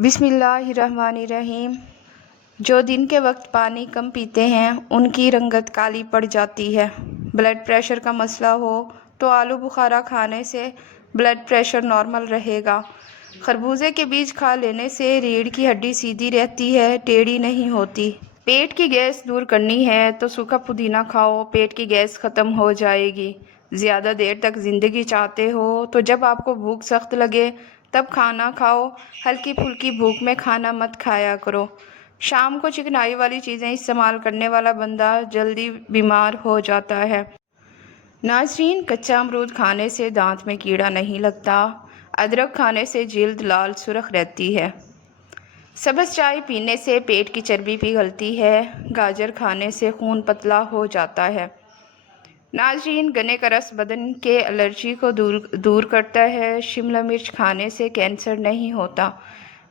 बिस्मिल्लाहिर्रहमानिर्रहीम। जो दिन के वक्त पानी कम पीते हैं उनकी रंगत काली पड़ जाती है। ब्लड प्रेशर का मसला हो तो आलू बुखारा खाने से ब्लड प्रेशर नॉर्मल रहेगा। खरबूजे के बीज खा लेने से रीढ़ की हड्डी सीधी रहती है, टेढ़ी नहीं होती। पेट की गैस दूर करनी है तो सूखा पुदीना खाओ, पेट की गैस ख़त्म हो जाएगी। ज़्यादा देर तक ज़िंदगी चाहते हो तो जब आपको भूख सख्त लगे तब खाना खाओ, हल्की फुल्की भूख में खाना मत खाया करो। शाम को चिकनाई वाली चीज़ें इस्तेमाल करने वाला बंदा जल्दी बीमार हो जाता है। नाज़रीन, कच्चा अमरूद खाने से दांत में कीड़ा नहीं लगता। अदरक खाने से जिल्द लाल सुर्ख रहती है। सब्ज़ चाय पीने से पेट की चर्बी पिघलती है। गाजर खाने से खून पतला हो जाता है। नाज़रीन, गन्ने का रस बदन के एलर्जी को दूर करता है। शिमला मिर्च खाने से कैंसर नहीं होता।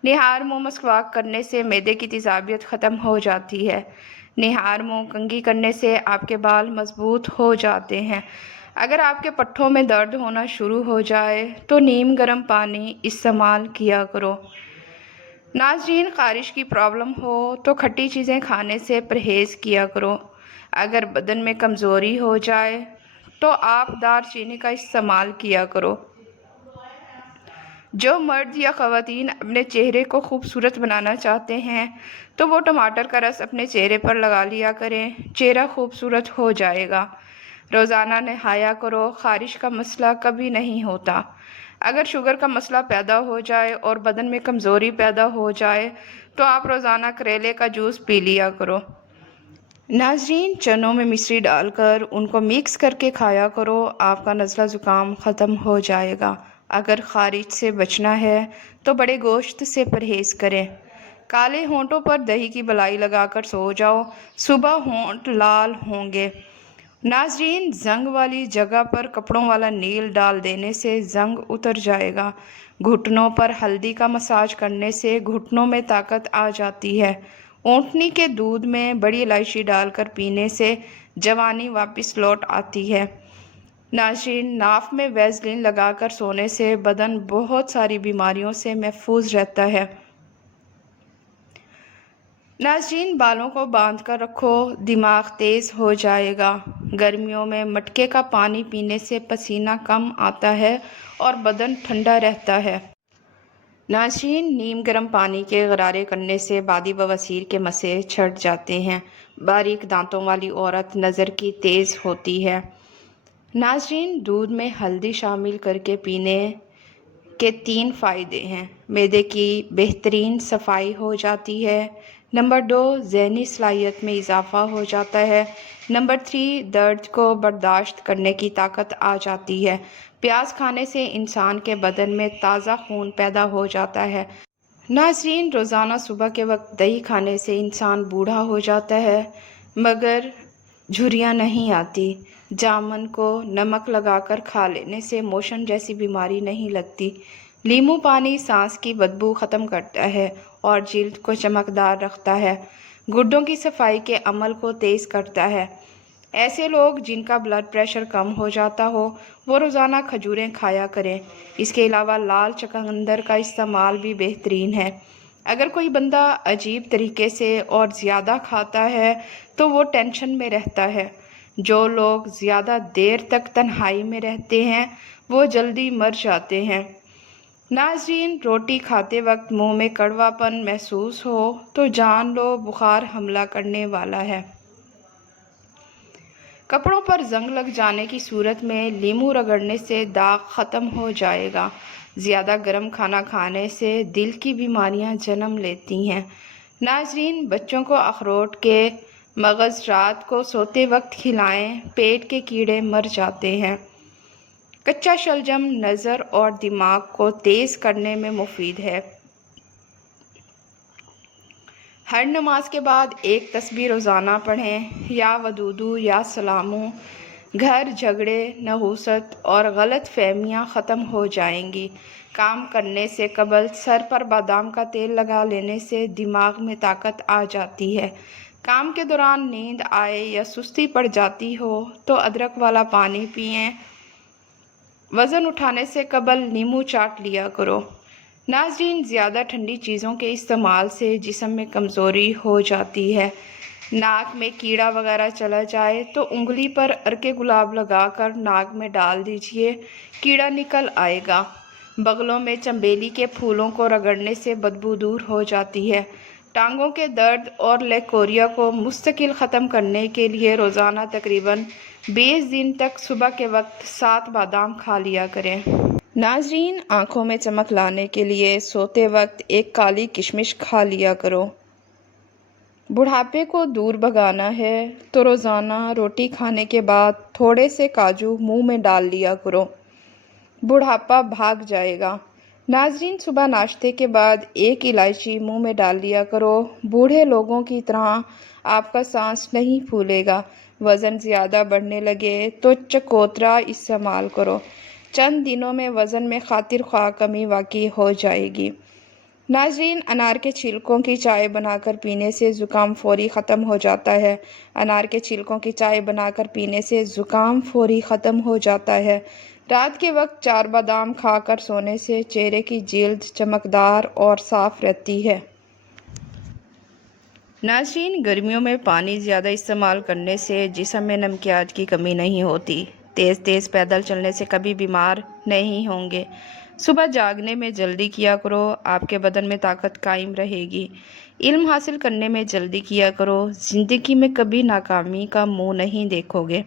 निहार मुँह मसवाक करने से मैदे की तेज़ाबियत ख़त्म हो जाती है। निहार मुँह कंघी करने से आपके बाल मजबूत हो जाते हैं। अगर आपके पट्ठों में दर्द होना शुरू हो जाए तो नीम गर्म पानी इस्तेमाल किया करो। नाज़रीन, ख़ारिश की प्रॉब्लम हो तो खट्टी चीज़ें खाने से परहेज़ किया करो। अगर बदन में कमज़ोरी हो जाए तो आप दालचीनी का इस्तेमाल किया करो। जो मर्द या ख़वातीन अपने चेहरे को खूबसूरत बनाना चाहते हैं तो वो टमाटर का रस अपने चेहरे पर लगा लिया करें, चेहरा खूबसूरत हो जाएगा। रोज़ाना नहाया करो, ख़ारिश का मसला कभी नहीं होता। अगर शुगर का मसला पैदा हो जाए और बदन में कमज़ोरी पैदा हो जाए तो आप रोज़ाना करेले का जूस पी लिया करो। नाज़रीन, चनों में मिश्री डालकर उनको मिक्स करके खाया करो, आपका नज़ला ज़ुकाम ख़त्म हो जाएगा। अगर ख़ारिश से बचना है तो बड़े गोश्त से परहेज़ करें। काले होंठों पर दही की मलाई लगाकर सो जाओ, सुबह होंठ लाल होंगे। नाज़रीन, जंग वाली जगह पर कपड़ों वाला नील डाल देने से जंग उतर जाएगा। घुटनों पर हल्दी का मसाज करने से घुटनों में ताकत आ जाती है। ऊँटनी के दूध में बड़ी इलायची डालकर पीने से जवानी वापस लौट आती है। नाज़रीन, नाफ में वैसलीन लगाकर सोने से बदन बहुत सारी बीमारियों से महफूज रहता है। नाज़रीन, बालों को बांध कर रखो, दिमाग तेज़ हो जाएगा। गर्मियों में मटके का पानी पीने से पसीना कम आता है और बदन ठंडा रहता है। नाज़रीन, नीम गर्म पानी के गरारे करने से बादी बवासीर के मसे छट जाते हैं। बारीक दांतों वाली औरत नज़र की तेज़ होती है। नाज़रीन, दूध में हल्दी शामिल करके पीने के 3 फ़ायदे हैं। मैदे की बेहतरीन सफाई हो जाती है। नंबर 2, ज़हनी सलाहियत में इजाफ़ा हो जाता है। नंबर 3, दर्द को बर्दाश्त करने की ताकत आ जाती है। प्याज खाने से इंसान के बदन में ताज़ा खून पैदा हो जाता है। नाज़रीन, रोज़ाना सुबह के वक्त दही खाने से इंसान बूढ़ा हो जाता है मगर झुर्रियाँ नहीं आती। जामुन को नमक लगाकर खा लेने से मोशन जैसी बीमारी नहीं लगती। नींबू पानी सांस की बदबू ख़त्म करता है और जिल्द को चमकदार रखता है। गुर्दों की सफाई के अमल को तेज़ करता है। ऐसे लोग जिनका ब्लड प्रेशर कम हो जाता हो वो रोज़ाना खजूरें खाया करें। इसके अलावा लाल चकंदर का इस्तेमाल भी बेहतरीन है। अगर कोई बंदा अजीब तरीके से और ज़्यादा खाता है तो वो टेंशन में रहता है। जो लोग ज़्यादा देर तक तन्हाई में रहते हैं वो जल्दी मर जाते हैं। नाज़रीन, रोटी खाते वक्त मुंह में कड़वापन महसूस हो तो जान लो बुखार हमला करने वाला है। कपड़ों पर जंग लग जाने की सूरत में लीमू रगड़ने से दाग ख़त्म हो जाएगा। ज़्यादा गर्म खाना खाने से दिल की बीमारियां जन्म लेती हैं। नाज़रीन, बच्चों को अखरोट के मगज़ रात को सोते वक्त खिलाएं, पेट के कीड़े मर जाते हैं। कच्चा शलजम नज़र और दिमाग को तेज़ करने में मुफीद है। हर नमाज के बाद एक तस्बीह रोज़ाना पढ़ें, या वदूदू या सलामू। घर झगड़े, नहूसत और गलत फहमियाँ ख़त्म हो जाएंगी। काम करने से कबल सर पर बादाम का तेल लगा लेने से दिमाग में ताकत आ जाती है। काम के दौरान नींद आए या सुस्ती पड़ जाती हो तो अदरक वाला पानी पिएं। वज़न उठाने से कबल नींबू चाट लिया करो। नाज़रीन, ज़्यादा ठंडी चीज़ों के इस्तेमाल से जिस्म में कमज़ोरी हो जाती है। नाक में कीड़ा वगैरह चला जाए तो उंगली पर अर्के गुलाब लगाकर नाक में डाल दीजिए, कीड़ा निकल आएगा। बगलों में चंबेली के फूलों को रगड़ने से बदबू दूर हो जाती है। टांगों के दर्द और लेकोरिया को मुस्तकिल ख़त्म करने के लिए रोज़ाना तकरीबन 20 दिन तक सुबह के वक्त 7 बादाम खा लिया करें। नाज़रीन, आँखों में चमक लाने के लिए सोते वक्त एक काली किशमिश खा लिया करो। बुढ़ापे को दूर भगाना है तो रोज़ाना रोटी खाने के बाद थोड़े से काजू मुंह में डाल लिया करो, बुढ़ापा भाग जाएगा। नाज़रीन, सुबह नाश्ते के बाद एक इलायची मुंह में डाल लिया करो। बूढ़े लोगों की तरह आपका सांस नहीं फूलेगा। वज़न ज़्यादा बढ़ने लगे तो चकोतरा इस्तेमाल करो, चंद दिनों में वज़न में खातिर ख्वाह कमी वाक़ई हो जाएगी। नाज़रीन, अनार के छिलकों की चाय बनाकर पीने से ज़ुकाम फ़ौरी ख़त्म हो जाता है। अनार के छिलकों की चाय बनाकर पीने से ज़ुकाम फ़ौरी ख़त्म हो जाता है। रात के वक्त 4 बादाम खाकर सोने से चेहरे की जिल्द चमकदार और साफ़ रहती है। नाज़रीन, गर्मियों में पानी ज़्यादा इस्तेमाल करने से जिस्म में नमकियात की कमी नहीं होती। तेज़ तेज़ पैदल चलने से कभी बीमार नहीं होंगे। सुबह जागने में जल्दी किया करो, आपके बदन में ताकत कायम रहेगी। इल्म हासिल करने में जल्दी किया करो, ज़िंदगी में कभी नाकामी का मुंह नहीं देखोगे।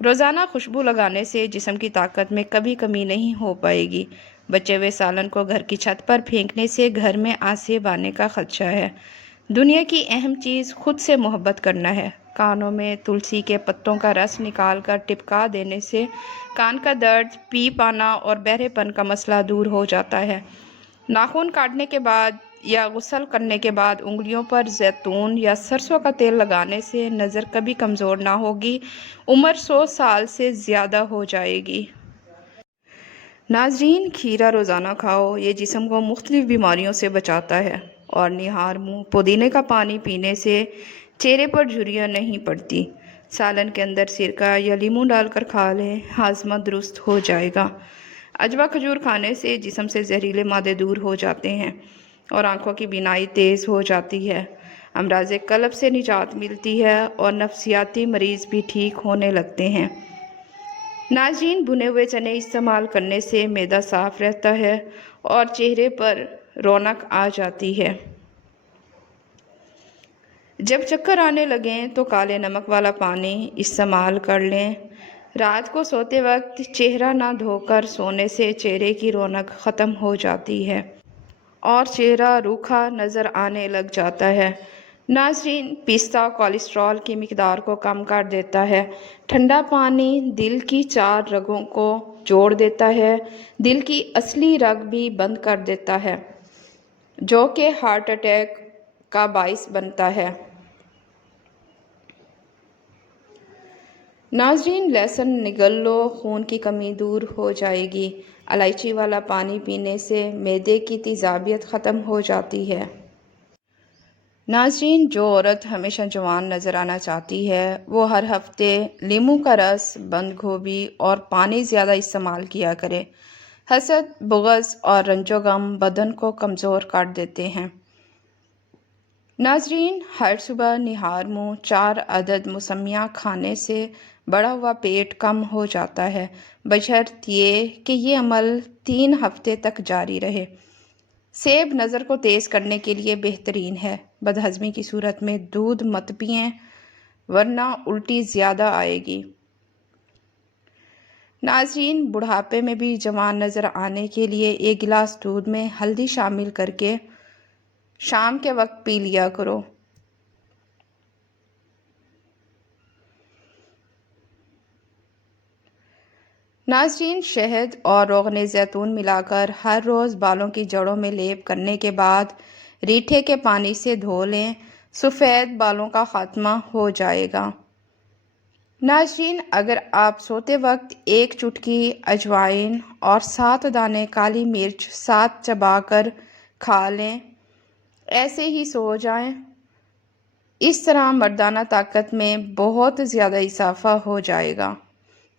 रोज़ाना खुशबू लगाने से जिस्म की ताकत में कभी कमी नहीं हो पाएगी। बचे हुए सालन को घर की छत पर फेंकने से घर में आसेब आने का खदशा है। दुनिया की अहम चीज़ खुद से मोहब्बत करना है। कानों में तुलसी के पत्तों का रस निकाल कर टिपका देने से कान का दर्द, पीप आना और बहरेपन का मसला दूर हो जाता है। नाखून काटने के बाद या गुस्ल करने के बाद उंगलियों पर जैतून या सरसों का तेल लगाने से नज़र कभी कमज़ोर ना होगी, उम्र 100 साल से ज़्यादा हो जाएगी। नाज़रीन, खीरा रोज़ाना खाओ, ये जिस्म को मुख्तलिफ बीमारियों से बचाता है। और निहार मुँह पुदीने का पानी पीने से चेहरे पर झुर्रियाँ नहीं पड़ती। सालन के अंदर सिरका या लीमू डालकर खा लें, हाजमा दुरुस्त हो जाएगा। अजवा खजूर खाने से जिस्म से जहरीले मादे दूर हो जाते हैं और आँखों की बीनाई तेज़ हो जाती है। अमराज़ क़ल्ब से निजात मिलती है और नफ्सियाती मरीज़ भी ठीक होने लगते हैं। नाज़रीन, भुने हुए चने इस्तेमाल करने से मैदा साफ़ रहता है और चेहरे पर रौनक आ जाती है। जब चक्कर आने लगें तो काले नमक वाला पानी इस्तेमाल कर लें। रात को सोते वक्त चेहरा ना धोकर सोने से चेहरे की रौनक ख़त्म हो जाती है और चेहरा रूखा नज़र आने लग जाता है। नाज़रीन, पिस्ता कोलेस्ट्रॉल की मिकदार को कम कर देता है। ठंडा पानी दिल की 4 रगों को जोड़ देता है, दिल की असली रग भी बंद कर देता है, जो कि हार्ट अटैक का बाइस बनता है। नाज़रीन, लहसुन निगल लो, खून की कमी दूर हो जाएगी। इलायची वाला पानी पीने से मैदे की तेज़ाबियत ख़त्म हो जाती है। नाज़रीन, जो औरत हमेशा जवान नज़र आना चाहती है वो हर हफ्ते नींबू का रस, बंद गोभी और पानी ज़्यादा इस्तेमाल किया करे। हसद, बुग़्ज़ और रंजो गम बदन को कमज़ोर कर देते हैं। नाज़रीन, हर सुबह निहार मुँह 4 अदद मौसमियाँ खाने से बढ़ा हुआ पेट कम हो जाता है, बशर्ते ये कि ये अमल 3 हफ्ते तक जारी रहे। सेब नज़र को तेज़ करने के लिए बेहतरीन है। बदहज़मी की सूरत में दूध मत पिएं, वरना उल्टी ज़्यादा आएगी। नाज़रीन, बुढ़ापे में भी जवान नज़र आने के लिए 1 गिलास दूध में हल्दी शामिल करके शाम के वक्त पी लिया करो। नाज़रीन, शहद और रोग़न ज़ैतून मिलाकर हर रोज़ बालों की जड़ों में लेप करने के बाद रीठे के पानी से धो लें, सफ़ेद बालों का ख़ात्मा हो जाएगा। नाज़रीन, अगर आप सोते वक्त 1 चुटकी अजवाइन और 7 दाने काली मिर्च साथ चबाकर खा लें, ऐसे ही सो जाएं। इस तरह मर्दाना ताकत में बहुत ज़्यादा इजाफ़ा हो जाएगा।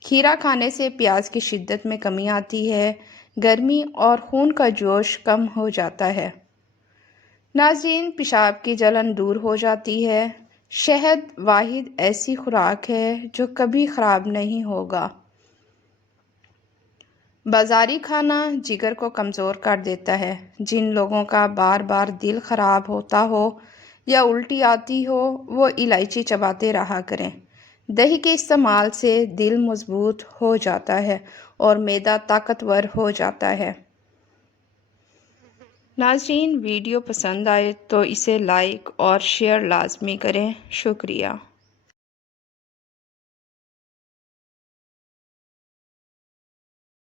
खीरा खाने से प्याज की शिद्दत में कमी आती है, گرمی اور خون کا جوش کم ہو جاتا ہے۔ ناظرین، پیشاب کی جلن دور ہو جاتی ہے۔ شہد واحد ایسی خوراک ہے جو کبھی خراب نہیں ہوگا۔ بازاری کھانا جگر کو کمزور کر دیتا ہے۔ جن لوگوں کا بار بار دل خراب ہوتا ہو یا الٹی آتی ہو وہ الائچی چباتے رہا کریں۔ دہی کے استعمال سے دل مضبوط ہو جاتا ہے اور معدہ طاقتور ہو جاتا ہے۔ ناظرین، ویڈیو پسند آئے تو اسے لائک اور شیئر لازمی کریں۔ شکریہ۔